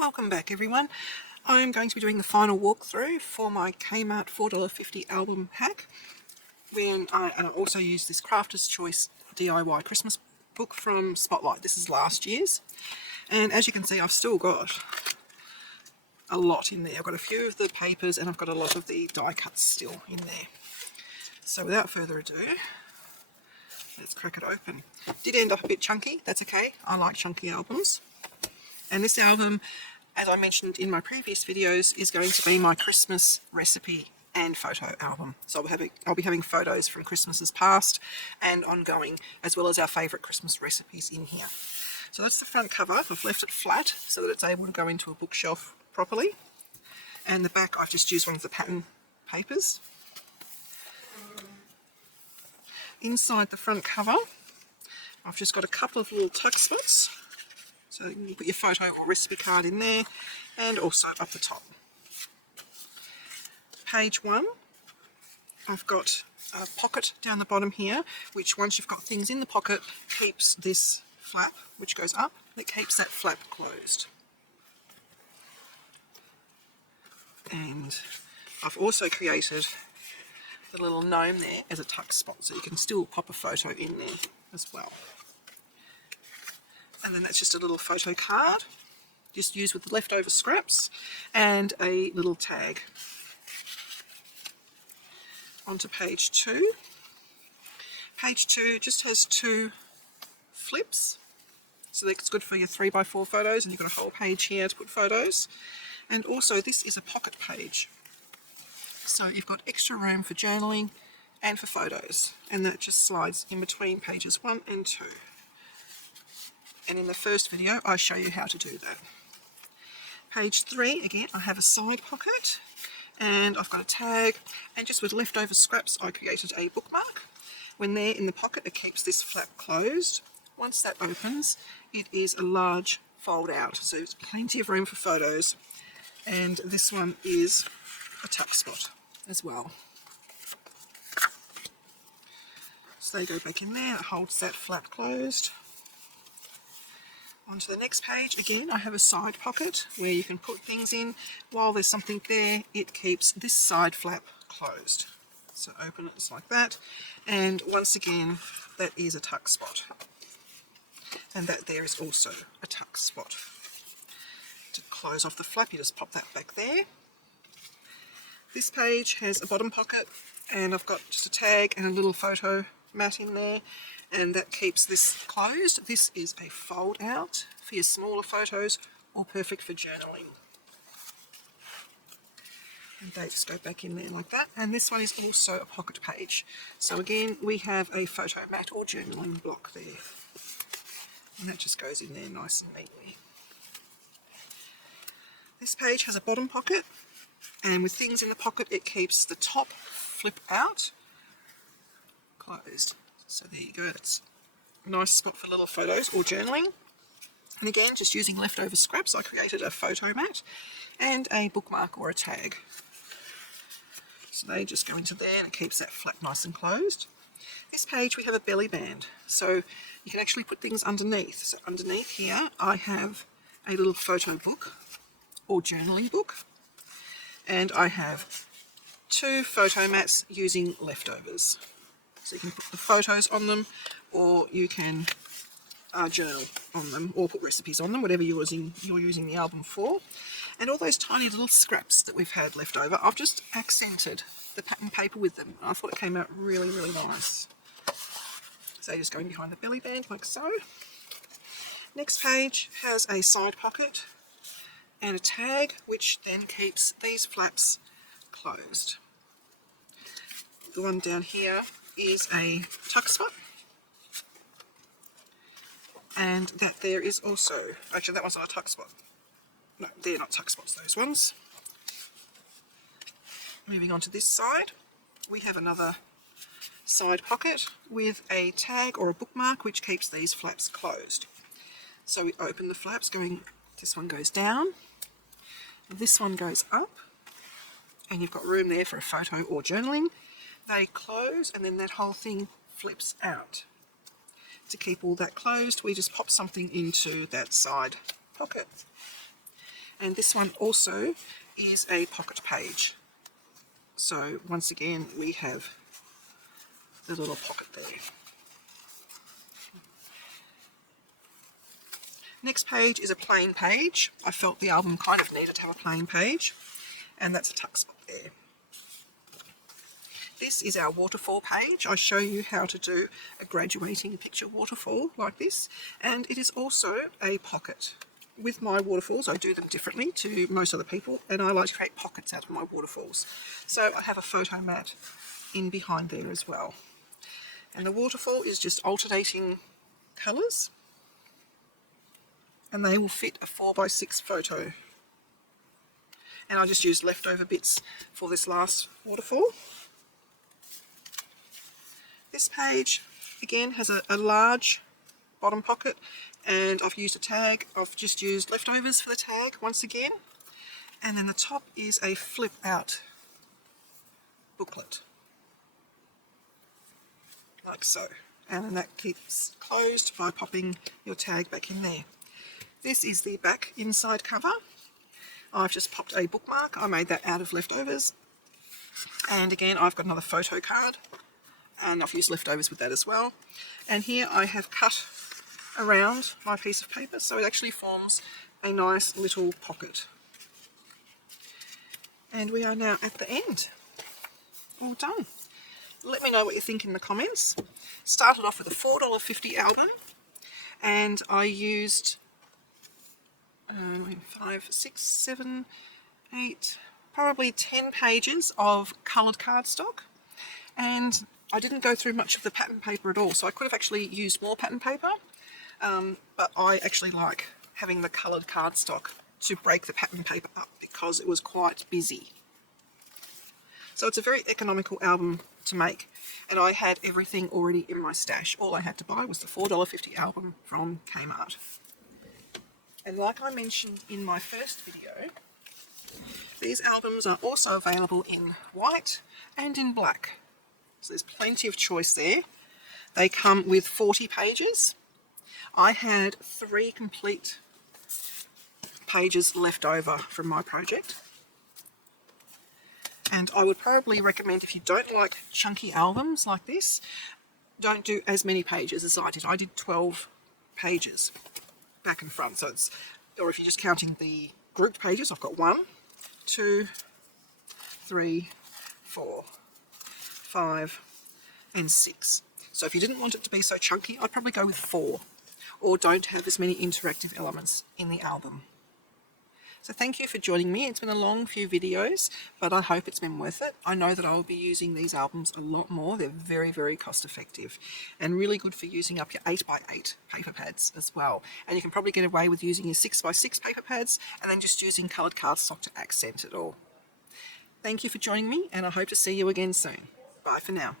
Welcome back everyone. I'm going to be doing the final walkthrough for my Kmart $4.50 album hack. I also use this Crafter's Choice DIY Christmas book from Spotlight. This is last year's, and as you can see I've still got a lot in there. I've got a few of the papers and I've got a lot of the die cuts still in there. So without further ado, let's crack it open. Did end up a bit chunky, that's okay, I like chunky albums. And this album, as I mentioned in my previous videos, is going to be my Christmas recipe and photo album. So I'll be having photos from Christmases past and ongoing, as well as our favourite Christmas recipes in here. So that's the front cover. I've left it flat so that it's able to go into a bookshelf properly. And the back, I've just used one of the pattern papers. Inside the front cover, I've just got a couple of little tuck spots. So you can put your photo or recipe card in there, and also up the top. Page 1, I've got a pocket down the bottom here, which once you've got things in the pocket, keeps this flap, which goes up, it keeps that flap closed. And I've also created the little gnome there as a tuck spot, so you can still pop a photo in there as well. And then that's just a little photo card, just used with the leftover scraps, and a little tag. Onto page 2. Page 2 just has 2 flips, so that's good for your 3x4 photos, and you've got a whole page here to put photos. And also this is a pocket page, so you've got extra room for journaling and for photos, and that just slides in between pages 1 and 2. And in the first video I show you how to do that. Page 3, again, I have a side pocket and I've got a tag, and just with leftover scraps I created a bookmark. When they're in the pocket, it keeps this flap closed. Once that opens, it is a large fold out, so there's plenty of room for photos. And this one is a tuck spot as well. So they go back in there, it holds that flap closed. Onto the next page, again I have a side pocket where you can put things in. While there's something there, it keeps this side flap closed. So open it just like that, and once again that is a tuck spot. And that there is also a tuck spot. To close off the flap, you just pop that back there. This page has a bottom pocket, and I've got just a tag and a little photo mat in there, and that keeps this closed. This is a fold out for your smaller photos, or perfect for journaling. And they just go back in there like that. And this one is also a pocket page. So again, we have a photo mat or journaling block there. And that just goes in there nice and neatly. This page has a bottom pocket, and with things in the pocket it keeps the top flip out closed. So there you go, it's a nice spot for little photos or journaling. And again, just using leftover scraps, I created a photo mat and a bookmark or a tag. So they just go into there and it keeps that flap nice and closed. This page we have a belly band, so you can actually put things underneath. So underneath here I have a little photo book or journaling book, and I have 2 photo mats using leftovers. So you can put the photos on them, or you can journal on them, or put recipes on them, whatever you're using the album for. And all those tiny little scraps that we've had left over, I've just accented the pattern paper with them. I thought it came out really, really nice. So just going behind the belly band like so. Next page has a side pocket and a tag, which then keeps these flaps closed. The one down here is a tuck spot, and that there is also, actually that one's not a tuck spot, no, they're not tuck spots, those ones. Moving on to this side, we have another side pocket with a tag or a bookmark which keeps these flaps closed. So we open the flaps, this one goes down, this one goes up, and you've got room there for a photo or journaling. They close, and then that whole thing flips out. To keep all that closed, we just pop something into that side pocket. And this one also is a pocket page. So once again, we have the little pocket there. Next page is a plain page. I felt the album kind of needed to have a plain page, and that's a tuck spot there. This is our waterfall page. I show you how to do a graduating picture waterfall like this, and it is also a pocket. With my waterfalls, I do them differently to most other people, and I like to create pockets out of my waterfalls. So I have a photo mat in behind there as well. And the waterfall is just alternating colours, and they will fit a 4x6 photo. And I just used leftover bits for this last waterfall. This page again has a large bottom pocket, and I've used a tag. I've just used leftovers for the tag once again. And then the top is a flip out booklet, like so. And then that keeps closed by popping your tag back in there. This is the back inside cover. I've just popped a bookmark. I made that out of leftovers. And again, I've got another photo card, and I've used leftovers with that as well. And here I have cut around my piece of paper, so it actually forms a nice little pocket. And we are now at the end. All done. Let me know what you think in the comments. Started off with a $4.50 album, and I used 5, 6, 7, 8, probably 10 pages of coloured cardstock, and I didn't go through much of the pattern paper at all, so I could have actually used more pattern paper, but I actually like having the coloured cardstock to break the pattern paper up because it was quite busy. So it's a very economical album to make, and I had everything already in my stash. All I had to buy was the $4.50 album from Kmart. And like I mentioned in my first video, these albums are also available in white and in black. So there's plenty of choice there. They come with 40 pages. I had 3 complete pages left over from my project. And I would probably recommend, if you don't like chunky albums like this, don't do as many pages as I did. I did 12 pages back and front. So it's, or if you're just counting the grouped pages, I've got 1, 2, 3, 4, 5, and 6. So if you didn't want it to be so chunky, I'd probably go with 4, or don't have as many interactive elements in the album. So thank you for joining me. It's been a long few videos, but I hope it's been worth it. I know that I will be using these albums a lot more. They're very, very cost effective and really good for using up your 8x8 paper pads as well. And you can probably get away with using your 6x6 paper pads and then just using coloured cardstock to accent it all. Thank you for joining me, and I hope to see you again soon. Bye for now.